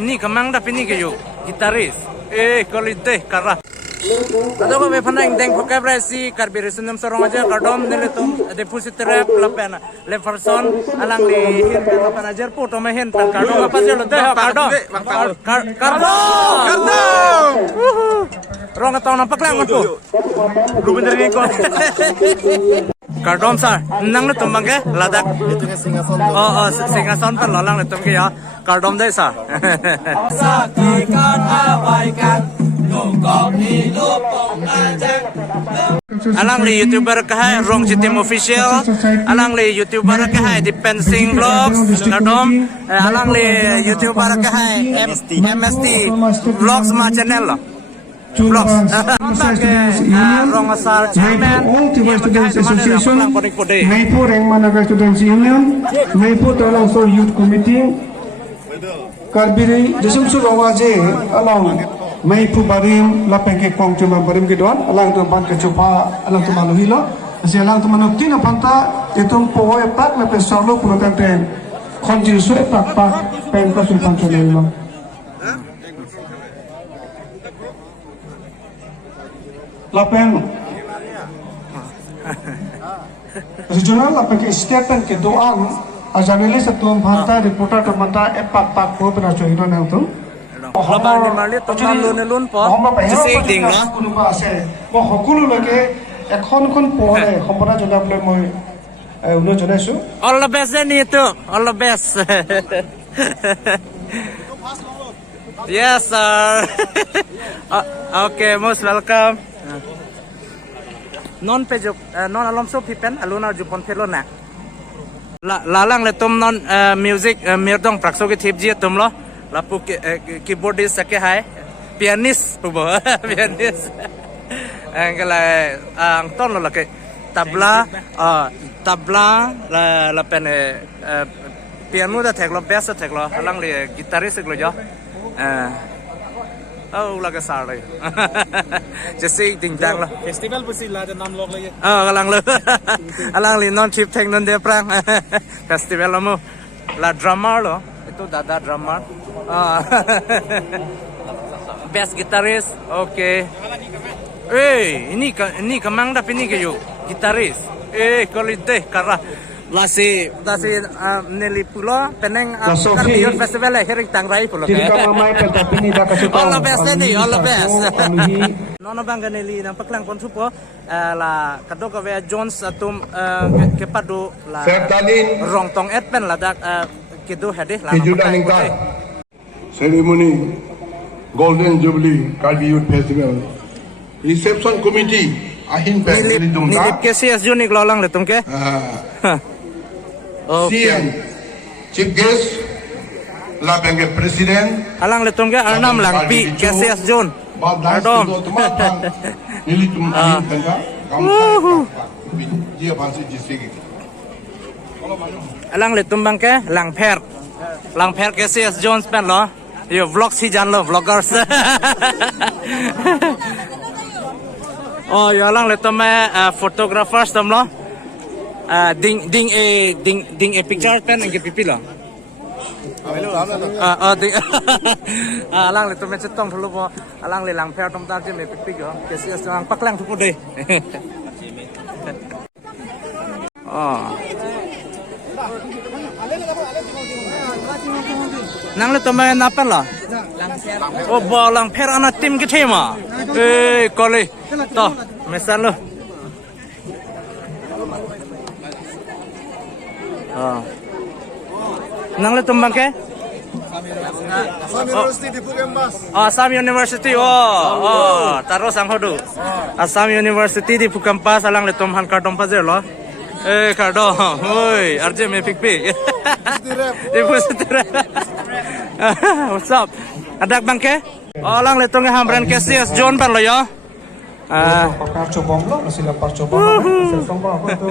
ini kemang tapi ini kayu gitaris. Kolite karena. Aduh kau bepanang deng pakai berisi karbiri senam sorong aja kardom neletum deposit rap lapena leverson alang li hin lapen ajar puto mehen pan kardom apa sih lo teh kardom rong atau nampak lang aku ruben dari kau kardom sar nang letum bangke ladak oh singason pan lolang letum ke ya kardom deh sar saksikan abaikan alang li youtuber kahai rong jitim official alang li youtuber kahai dispensing vlogs kadom alang li youtuber kahai MST vlogs ma channel lo vlogs rong asar chairman Students Association Maipur Rengmanagar Students Union Maipur Talangsor Youth Committee Karbiri Jesumsu Rawaje along Maipur Barim lapengke kong cuma barim kedon alang tu ban kecupa alang tu malu hilo asi alang tu manu tina panta itu poho epak lepe solo puno kanten konjil su epak pak pen kasul panconen lo lapeng asi jona lapengke statement ke doang ajanele satu panta reporter tu panta epak pak poho pernah coy itu nang tu Laban di Mali total lun po. Jisi ding lah. Mo hokulu lage ekhon pore khombona jona ble moi uno jonaisu. All the best ni itu. All the best. Yes sir. Okay, most welcome. Non pejuk non alomso pipen aluna jupon pelona. Lalang letum non music mirdong prakso ke tip ji tum lo. Lapu keyboardist ke hai pianis pubo pianis angkalai ang ton lo ke tabla la pen piano da theklo bass theklo alang le guitarist lo jo oh laga sar le jesi ding dang lo festival busi la nam lok le alang le alang le non chip thek non de prang festival lo mo la drummer lo itu dada drummer bass guitarist okay ini kemang tapi ini kayu gitaris kolite karena lasi neli pulo peneng karbion festival hering tangrai pulo all the best ni all the best nono bangga neli nang paklang pon supo la kadok ke Jones atum kepadu la rong tong pen la dak kidu hadih la ceremony Golden Jubilee Karbi Youth Festival reception committee ahin pe nilidum ta nilip ke sias junik lolang letum ke CM chief guest la benge president alang letum ke arnam lang pi ke sias jun adom nilidum ahin tanga dia pansi jisigi alang letum bang ke lang per ke sias Jones pen lo yo vlog si jan lo vloggers oh yo alang letum photographers tam lo ding e picture pen ke pipi lo alang letum cetong thulu po alang le lang per tom ta je me pipi yo ke sias ang paklang thu de oh nang le tomai napan la oh balang per ana tim ke tema kole to mesan lo nang le tombang ke Assam University di Pukembas Assam University taruh sang hodu Assam University di Pukempas alang le tom han kardom pazer lo kardom oi arje me pikpi what's up adak bangke alang le tong hamran ke sias John pan lo yo pakar cobong lo sila par cobong song ba ko tu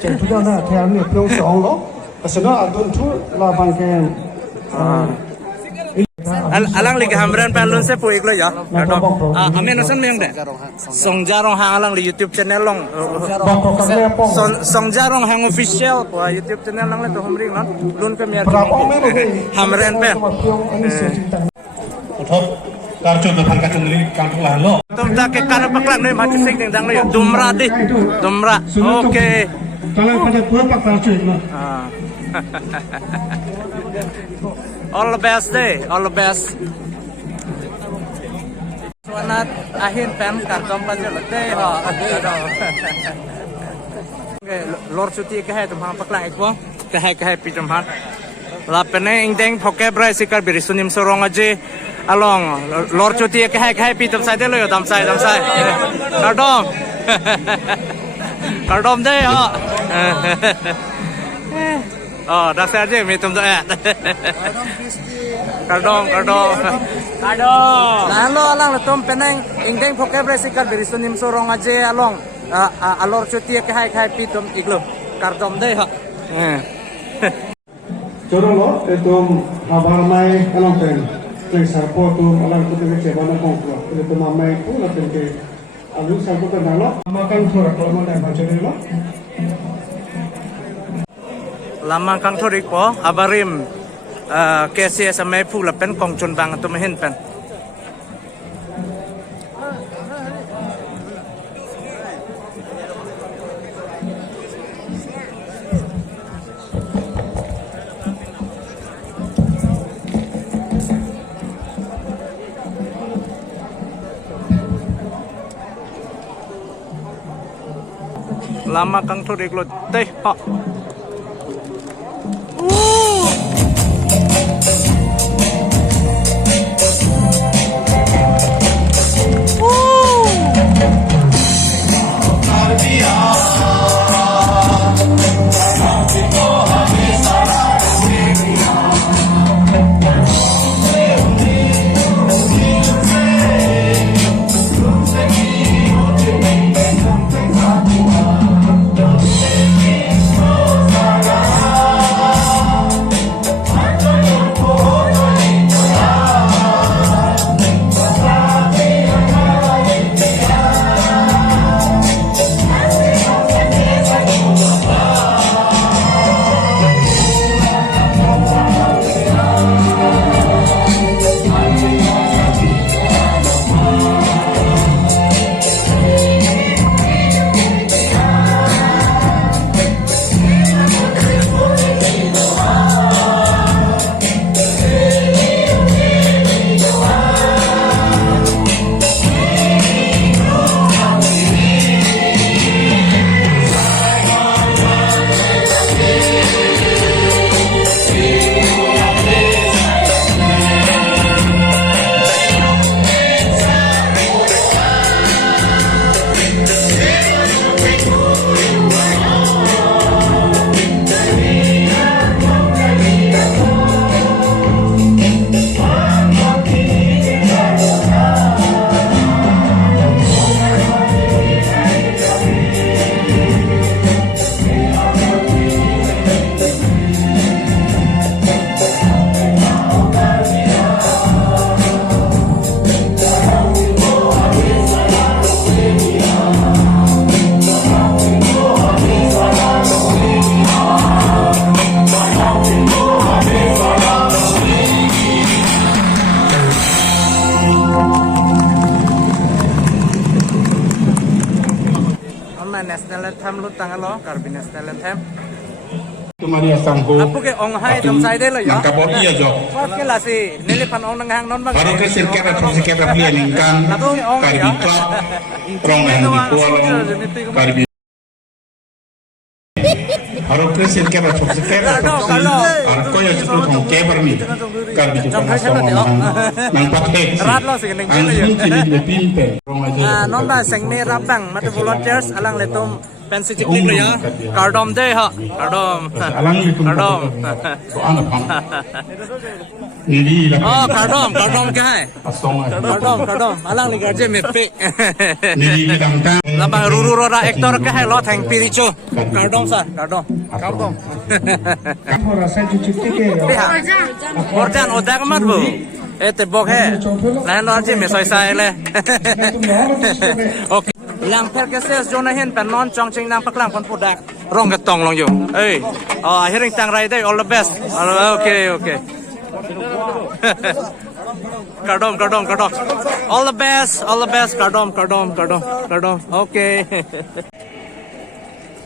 chen tu na thiam ni plong song lo asana adun thu la bangke alang lagi hamran palun se puik lo ya kardom amen nosan meyang de songjarong hang alang li YouTube channel long songjarong hang official ko YouTube channel lang le to humring non lun pe mer hamran pe ทบการจุดประพันธ์การจุดนี้การทุกหลานโลก tum ta ke kana paklan noi ma ke sing dang lo ya dumra di dumra okay kalau pada pura pak cuy all the best day all the best Selamat akhir pen kardom pasal day ha lor cuti ke hai tum hang paklang ekbo ke hai pi tum han la pene ingdeng phoke brai sikar birisunim sorong aje along lor cuti ke hai pi tum sai de lo yo dam sai kardom kardom day ha oh dak sai aje mi tum do at kardom lalo alang le tum peneng ingdeng phoke brai sikar birisunim sorong aje along alor cuti ke hai pi tum iglo kardom day ha Corolo itu abar mai alam pen ke sarpo tu alam tu ke cebana kongklo itu mamai tu la pen ke alu sarpo ke nalo makan thora kalau mau dah baca dulu lamang kang thorik po abarim KCS mai pu la pen kong chun bang tu hen pen lama kang thorik lo teh ha national anthem lu tangan lo karbi national anthem Tumari asangko. Apo ke ong hai dam sai de lo ya. Nangka bot iya jo. Pas ke la si nili pan ong nang hang non bang. Baru ke sirket atau sirket api lingkan. Karbi klap. Rong yang di kuala. Karbi. Baru ke sirket atau sirket atau arko ya cukup thong kebar mi. Karbi cukup masuk nang pakai. Rat lo si ning Ang je sini di pinter. Rong aja. non ba seng ne rabang mate volunteers alang letum pensi ciklik lo ya. Kardom de ha. Kardom. Alang itu. Kardom. So anak pang. Ini lah. Oh, kardom ke hai. Asong aja. Kardom. Alang li garje me pe. Ini bidang tang. Laba ruru ra ektor ke hai lo thang piricho. Kardom sa, kardom. Aku rasa cuci ke ya. Orjan odak mat bu. te bok he lan non chi me soi sai le okay lang per ke ses jona hen pen non chong ching nang paklang kon pudak rong ka tong long yo ei hiring tang rai dai all the best okay Kardom all the best Kardom okay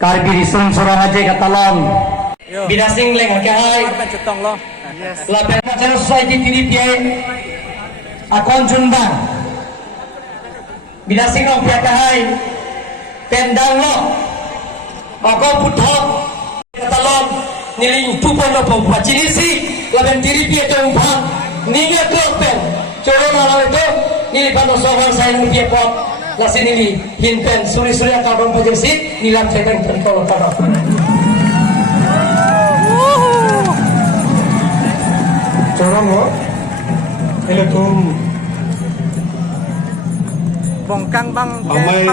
Karbiri sun surang aja katalom bidasing leng ke hai cetong lo la percaya society tini pie akon junbang bidasing lo pia ke hai pendang lo ako puthok katalom niling tupon lo pom pachinisi la ben tiri pie jongpang ninge klopen coro nalo itu nili pano sohor saya pie pop la sinili hinten suri akadom pajesi nilam seteng tentol kadok Corong lo, elekum bongkang bang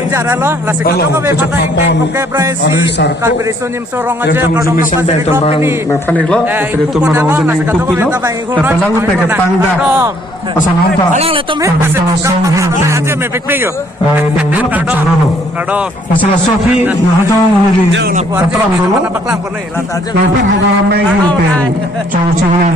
jara lo la sekarang kau bebas naik oke berisi kalberi sunim sorong aja kalau mau pasang klub ini itu mau jadi kupi lo, tapi lalu pakai pangda, asal nonton. alang le tom he pasang aja mepek yo Dulu pacar lo, Kardom masalah Sofi, nahajong wili, patram dulu, paklang pernah lah aja tapi harga main himpin, jauh-jauhnya.